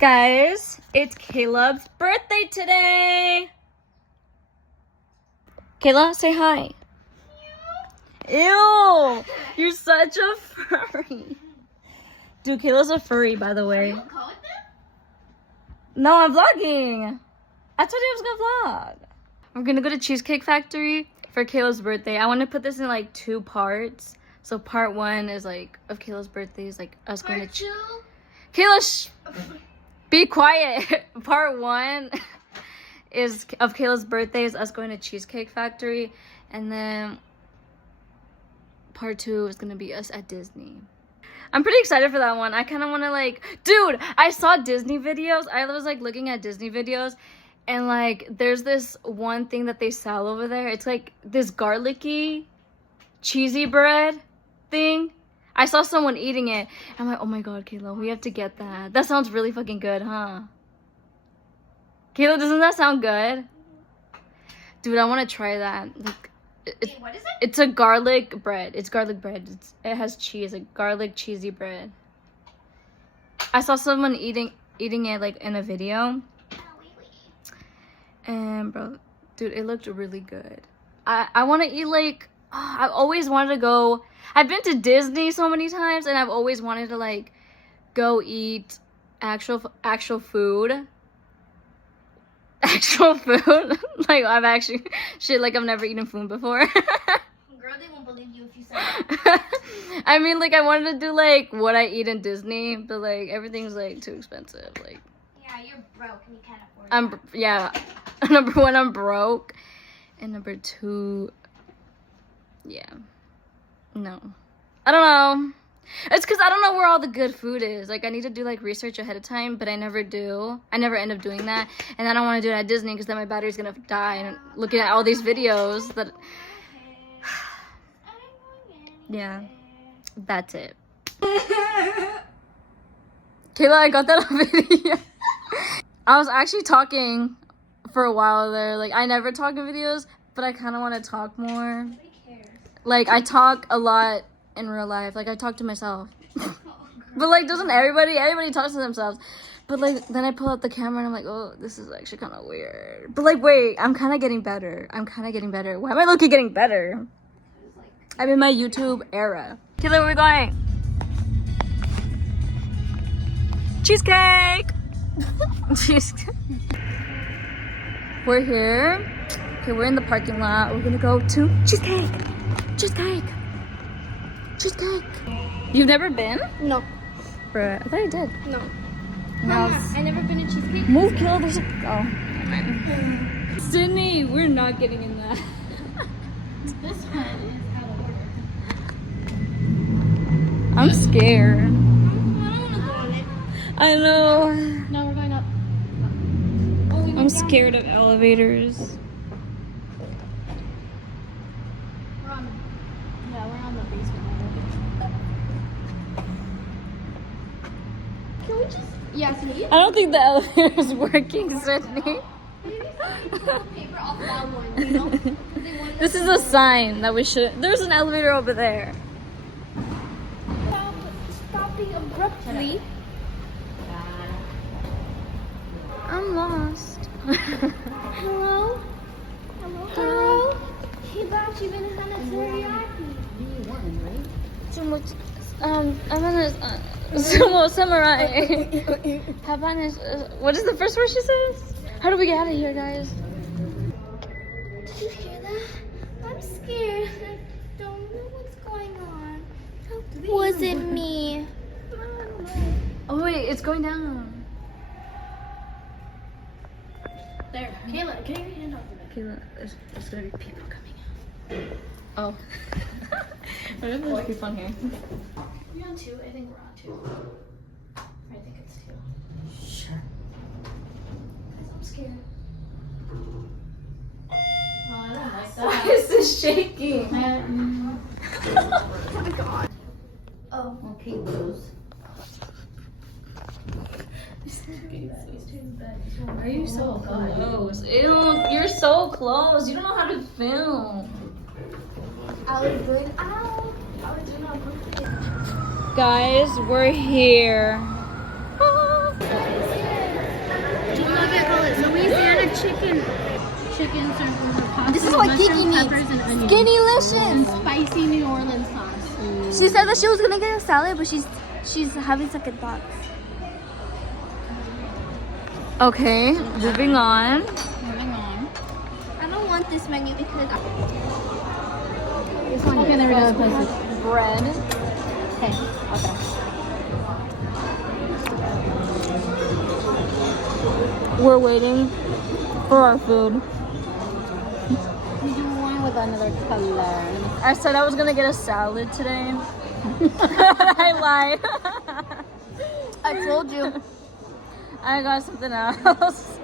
Guys, it's Caleb's birthday today. Kayla, say hi. Ew, you're such a furry. Dude, Kayla's a furry, by the way. No, I'm vlogging. I told you I was gonna vlog. We're gonna go to Cheesecake Factory for Kayla's birthday. I want to put this in like 2 parts. So part 1 is like of Kayla's birthday is like us going to Kayla, be quiet. Part 1 is of Kayla's birthday is us going to Cheesecake Factory, and then part 2 is gonna be us at Disney. I'm pretty excited for that one. I kind of want to like, dude, I saw Disney videos. I was like looking at Disney videos, and like there's this one thing that they sell over there. It's like this garlicky, cheesy bread thing. I saw someone eating it. I'm like, oh my god, Kayla, we have to get that. That sounds really fucking good, huh? Kayla, doesn't that sound good? Dude, I want to try that. Like, Wait, what is it? it's a garlic bread. It's garlic bread. It has cheese, like garlic cheesy bread. I saw someone eating it like in a video. And bro, dude, it looked really good. I want to eat like, I've always wanted to go. I've been to Disney so many times, and I've always wanted to like go eat actual food. Actual food. Like I've actually like I've never eaten food before. Girl, they won't believe you if you say that. I mean, like I wanted to do like what I eat in Disney, but like everything's like too expensive. Like Yeah, you're broke and you can't afford it. Yeah. Number 1, I'm broke, and number 2, yeah, no, I don't know. It's because I don't know where all the good food is. Like I need to do like research ahead of time, but I never do. I never end up doing that, and I don't want to do it at Disney because then my battery's gonna die. And looking at all these videos that, yeah, that's it. Kayla, I got that on video. I was actually talking for a while there. Like I never talk in videos, but I kind of want to talk more. Nobody cares. Like I talk a lot in real life. Like I talk to myself. But like doesn't everybody talks to themselves. But like then I pull out the camera and I'm like, oh, this is actually kind of weird. But like wait, I'm kind of getting better. Why am I looking getting better? I'm in my YouTube era. Kayla, where are we going? Cheesecake. Cheesecake. We're here. Okay, we're in the parking lot. We're gonna go to Cheesecake. You've never been? No. Bruh, I thought you did. No. No. I never been to Cheesecake. Move, Kayla. There's a... Oh, never mind. Sydney, we're not getting in that. This one is out of order. I'm scared. I don't want to go on it. I know. No, we're going up. Oh, we I'm went down. scared of elevators. We're on the basement level. Can we just... Yeah, see? I don't think the elevator is working, Sydney. Maybe some paper off that one, you know? 'Cause they wanted This is a sign that we should... There's an elevator over there. stopping abruptly. I'm lost. Hello? Hello? Hey, Bob, you've been on a teriyaki. I'm gonna sumo samurai. What is the first word she says? How do we get out of here, guys? Did you hear that? I'm scared. I don't know what's going on. Was it me? I don't know. Oh wait, it's going down. There. Kayla, get your hand off of it. Kayla, there's gonna be people coming out. Oh. What if there's people on here? You're on 2. I think we're on 2. I think it's 2. Sure. Guys, I'm scared. Oh, I don't like that. Why is this shaking? Oh my god. Oh. Okay, Rose. Why are you so close? Ew, you're so close. You don't know how to film. I was doing. Ow. I was doing on purpose. Guys, we're here. chicken served over pasta. This is what mushroom, Kiki needs. peppers, and onions. Skinny-licious. Spicy New Orleans sauce. She said that she was gonna get a salad, but she's having second thoughts. Okay, moving on. Moving on. I don't want this menu because This one. Okay, there we go. Place it. Bread. Okay. Okay. We're waiting for our food. You do one with another color. I said I was gonna get a salad today. I lied. I told you. I got something else. I was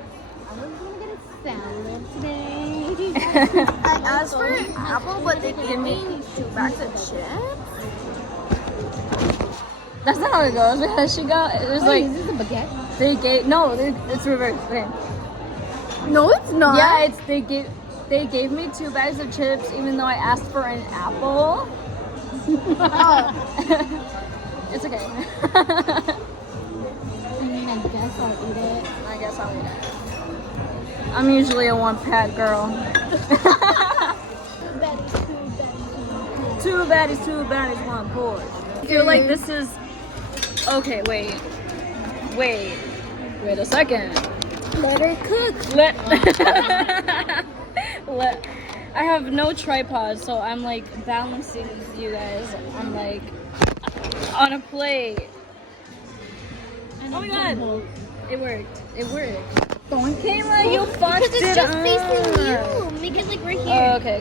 gonna get a salad today. I asked for an apple, but they gave me 2 bags of chips. That's not how it goes. Because she got, it was Wait, like, is this a baguette? they gave, no, it's reversed. Okay. No, it's not. Yeah, it's, they gave me 2 bags of chips even though I asked for an apple. Oh. It's okay. I mean, I guess I'll eat it. I guess I'll eat it. I'm usually a one-pack girl. Two baddies, one boy. I feel like this is... Okay, wait a second. Let her cook. I have no tripod, so I'm like balancing you guys. I'm like on a plate. Oh my god, it worked. Go on, Kayla, you fucked Because it's it just up. facing you. Make it like right here. Oh, okay.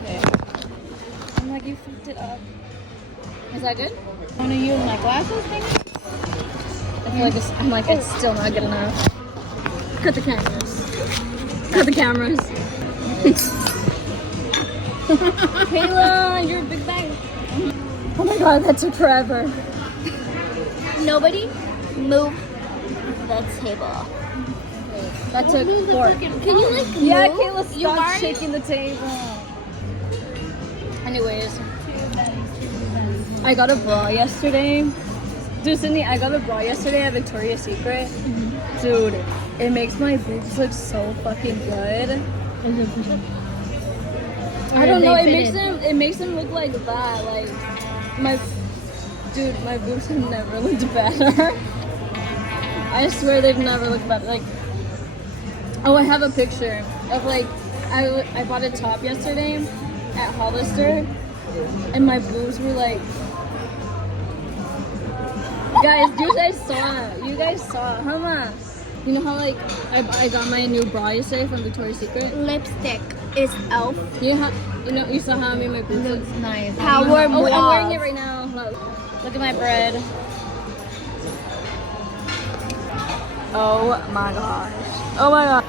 I'm like, you fucked it up. Is that good? Want to use my glasses, maybe? I feel like it's still not good enough. Cut the cameras. Kayla, you're a big bag. Oh my god, that took forever. Nobody move the table. That took 4. Can you like Yeah, move? Kayla, You stop are? shaking the table. Anyways, I got a bra yesterday. Dude, Sydney, I got a bra yesterday at Victoria's Secret. Dude, it makes my boobs look so fucking good. I don't know. It makes them look like that. Like my boobs have never looked better. I swear they've never looked better. Like, oh, I have a picture of like I bought a top yesterday at Hollister, and my boobs were like. Guys, you guys saw it. Come on. You know how like I got my new bra yesterday from Victoria's Secret? Lipstick is elf. You saw how I made my boobs look? Looks nice. Power Oh, move. I'm wearing it right now. Look at my bread. Oh my gosh. Oh my god.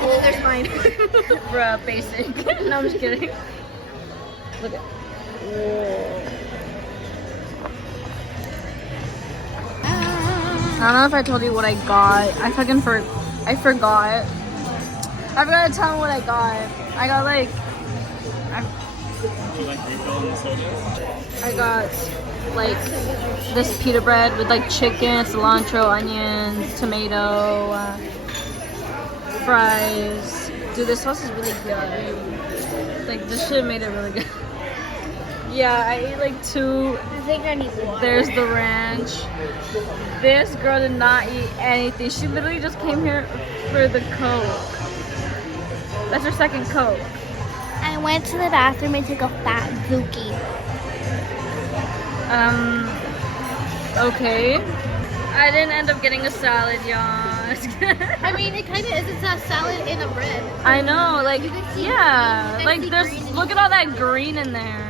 And then there's mine. Bruh, basic. No, I'm just kidding. Look at. I don't know if I told you what I got. I forgot. I forgot to tell them what I got. I got like. I got like this pita bread with like chicken, cilantro, onions, tomato, fries. Dude, this sauce is really good. Like this shit made it really good. Yeah, I ate like 2. I think I need water. There's the ranch. This girl did not eat anything. She literally just came here for the Coke. That's her second Coke. I went to the bathroom and took a fat dookie. Okay. I didn't end up getting a salad, y'all. I mean, it kind of is. It's a salad in a bread. I know, like, You can see yeah. green. Like, You can there's, see green. look at all that green in there.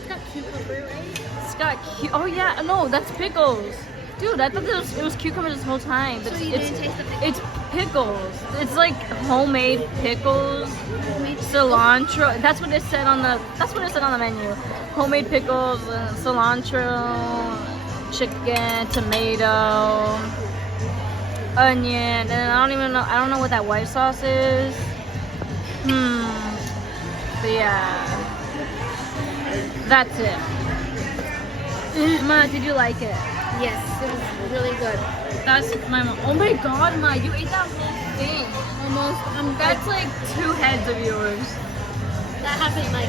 It's got cucumber, right? It's got, oh yeah, no, that's pickles. Dude, I thought it was cucumbers this whole time. But So you didn't taste the pickles? It's pickles. It's like homemade pickles, cilantro. That's what it said on the menu. Homemade pickles, cilantro, chicken, tomato, onion, and I don't know what that white sauce is. But yeah, that's it. Ma, did you like it? Yes, it was really good. That's my mom. Oh my god, Ma, you ate that whole think? Almost. That's like 2 heads of yours. That happened like.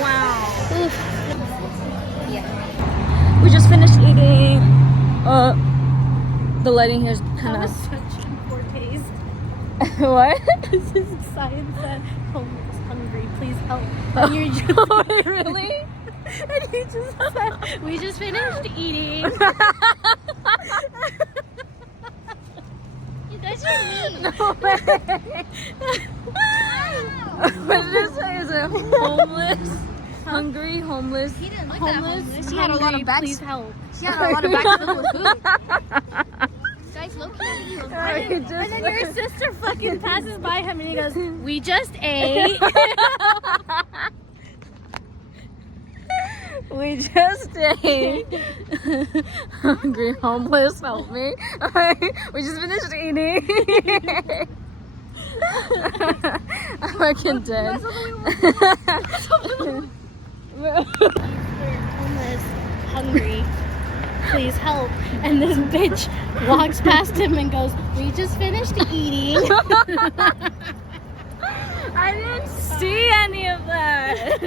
Wow. We just finished eating. The lighting here is kind That of. was such a poor taste. What? This is sign said homeless, hungry, please help. And you're just Really? and you just said we just finished eating. You guys are mean. No way. What did it say? Is it homeless? Hungry, homeless. He didn't like Homeless. that homeless. He had a lot of bags. Please help. She had a lot of bags filled with food. Guys, low key, And then your sister fucking passes by him and he goes, "We just ate." We just ate. Hungry, homeless, help me. We just finished eating. I'm fucking dead. Homeless, hungry, please help. And this bitch walks past him and goes, "We just finished eating." I didn't see any of that.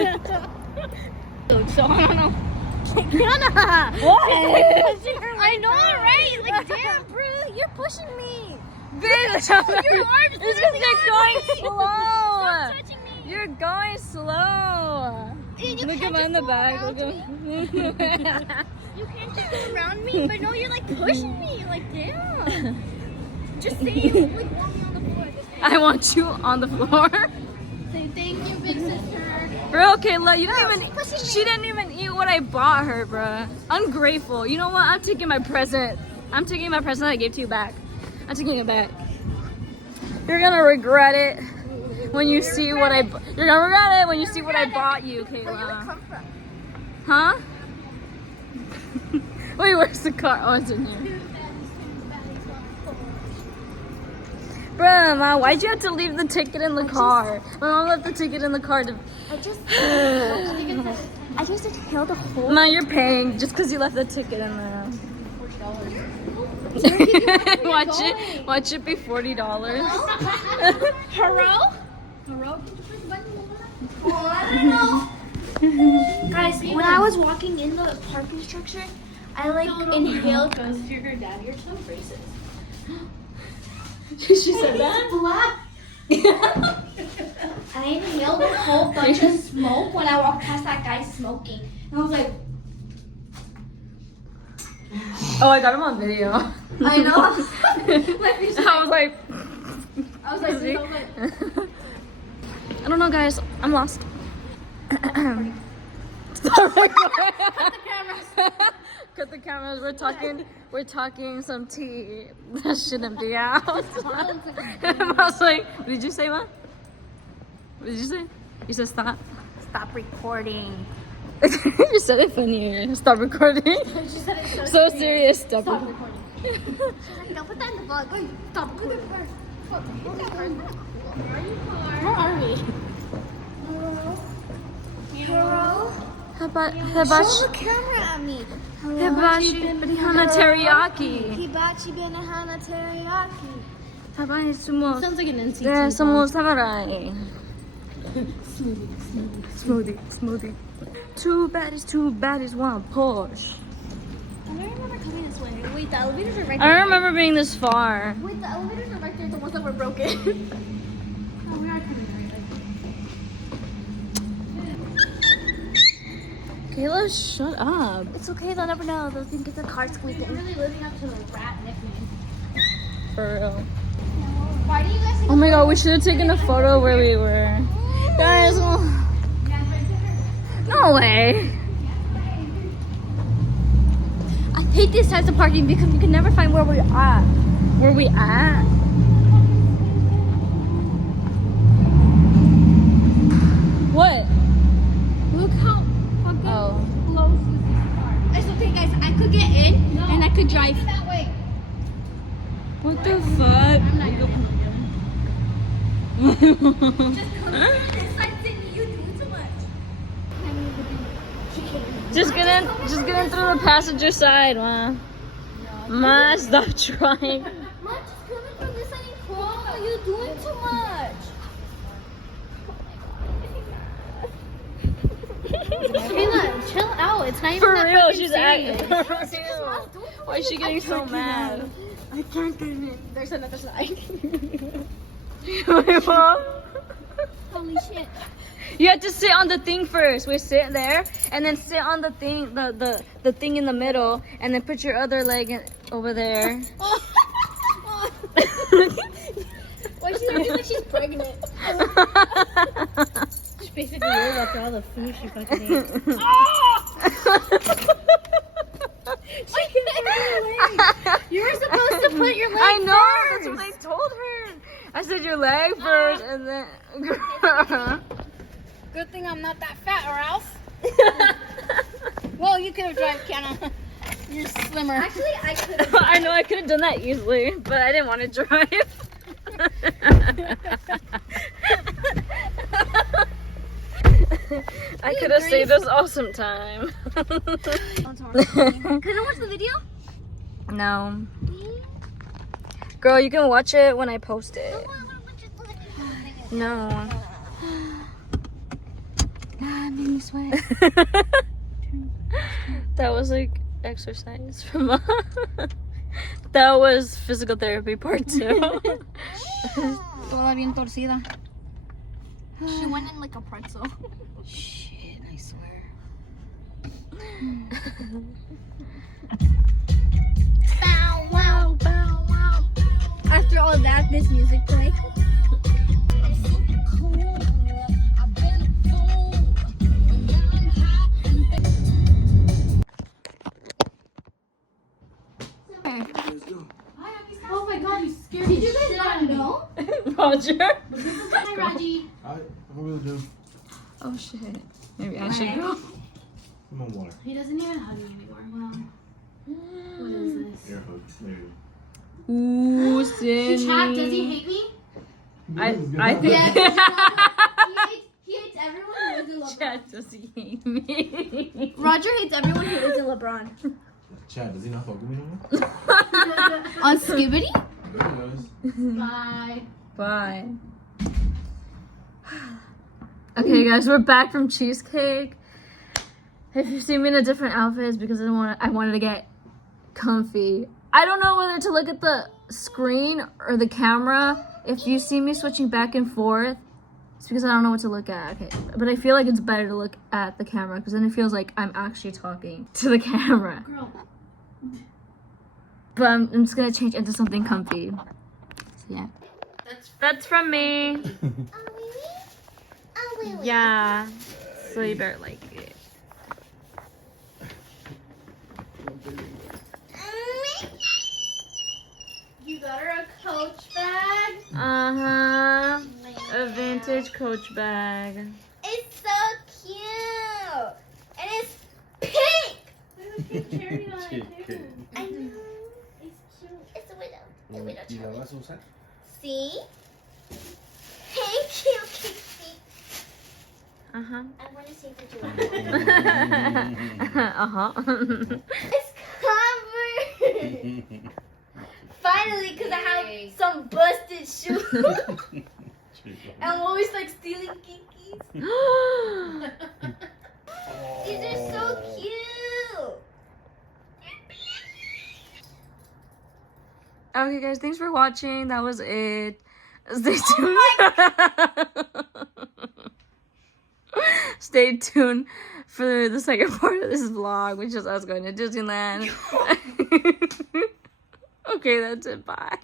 So I don't know. Kiana! What? I know, right? Like, damn, bro, you're pushing me. Bitch, Your arm is it's because literally you're on going me. slow. Stop touching me. You're going slow. Dude, you Look can't at in just the go back. around Look me. at. You can't just go around me, but no, you're like pushing me. Like, damn. Just say you like want me on the floor. I want you on the floor. Say thank you, big sister. Bro, Kayla, you didn't even. She didn't even eat what I bought her, bruh. Ungrateful. You know what? I'm taking my present. I'm taking my present I gave to you back. I'm taking it back. You're gonna regret it when you see what I. You're gonna regret it when you see what I bought you, Kayla. Huh? Wait, where's the car? Oh, it's in here. Bruh, Ma, why'd you have to leave the ticket in the car? My mom left the ticket in the car to. I just held a hole. Ma, you're paying just because you left the ticket in there. Watch it be $40. Hello? Guys, when I was walking in the parking structure, I like inhaled. Goes to her dad. You're so racist. She said that? Black. I inhaled a whole bunch of smoke when I walked past that guy smoking. And I was like, Oh, I got him on video. I know. I was like, See? I don't know, guys. I'm lost. Cut the cameras. We're talking some tea that shouldn't be out. I was like, what did you say, Ma? What did you say? You said stop. Stop recording. You said it funnier. Stop recording. She said it So serious. Stop Stop recording. recording. She's like, don't put that in the vlog. Wait, stop recording. Where are we? Show the camera at me. Hibachi banana teriyaki. Hibachi banana teriyaki. Hibachi sumo. Sounds like an NCT Sumo song. samurai. Smoothie. Two baddies, one Porsche. I don't remember coming this way. Wait, the elevators are right I there. don't remember being this far. Wait, the elevators are right there, the ones that were broken. Oh, we are coming right. Kayla, shut up. It's okay, they'll never know. They'll think it's a car You're squeaking. really living up to the rat nickname. For real. Why do you guys Oh my god, we should have taken a photo where we were. Guys, no way. I hate these types of parking because you can never find where we're at. Where we at? What? Look how fucking Oh. close is this car. It's okay, guys. I could get in and I could drive. That way. What the fuck? I'm not going. Just come here. This side thing you do too much. Just get in through the passenger side, Ma. Ma, stop trying. Ma, just come in from this side and crawl. You're doing too much. Kayla, chill out. It's not even For that real, fucking she's serious. acting. For real. Why is she getting so mad? I can't get in. There's another side. Wait, Mom. Holy shit. You have to sit on the thing first. We sit there, and then sit on the thing, the thing in the middle, and then put your other leg over there. Why she's looking like she's pregnant? She's basically worried after all the food she fucking ate. You were supposed to put your leg I know. first. That's what I told her. I said your leg first, and then. Good thing I'm not that fat, or else. Well, you could have driven, Kiana. You're slimmer. Actually, I could have. I know I could have done that easily, but I didn't want to drive. I could have saved us all some time. Can I watch the video? No. Girl, you can watch it when I post it. No. Made me sweat. That was like exercise from that was physical therapy part 2. Toda bien torcida. She went in like a pretzel. Shit, I swear. Bow wow, bow wow. After all that, this music play. Oh my god, you scared me. Did you guys not know? Roger. Hi, Raji. I really do. Oh shit. Maybe I should go. Come on, water. He doesn't even hug me anymore. Wow. What is this? Air hugs. There you Ooh, Chat, Cindy. does he hate me? I think. Yes. He hates everyone who isn't LeBron. Chat, does he hate me? Roger hates everyone who isn't LeBron. Chad, does he not fuck with me no more? On Skibbity? There he is. Bye. Bye. Okay, guys, we're back from Cheesecake. If you see me in a different outfit, it's because I wanted to get comfy. I don't know whether to look at the screen or the camera. If you see me switching back and forth, it's because I don't know what to look at. Okay, but I feel like it's better to look at the camera because then it feels like I'm actually talking to the camera. Girl. But I'm just gonna change into something comfy. So yeah. That's from me. Yeah. So you better like it. You got her a Coach bag. Uh-huh. A vintage Coach bag. It's so cute. And it's pink. Cherry on it, too. I know. It's cute. It's a widow. A widow ¿Y la cherry. vas a usar? See? Thank you, Kiki. Uh-huh. I want to see the jewelry. Uh-huh. It's covered. Finally, because I have some busted shoes. I'm always like stealing Kiki's. These are so cute. Okay, guys, thanks for watching. That was it. Stay tuned. Stay tuned for the second part of this vlog, which is us going to Disneyland. Okay, that's it. Bye.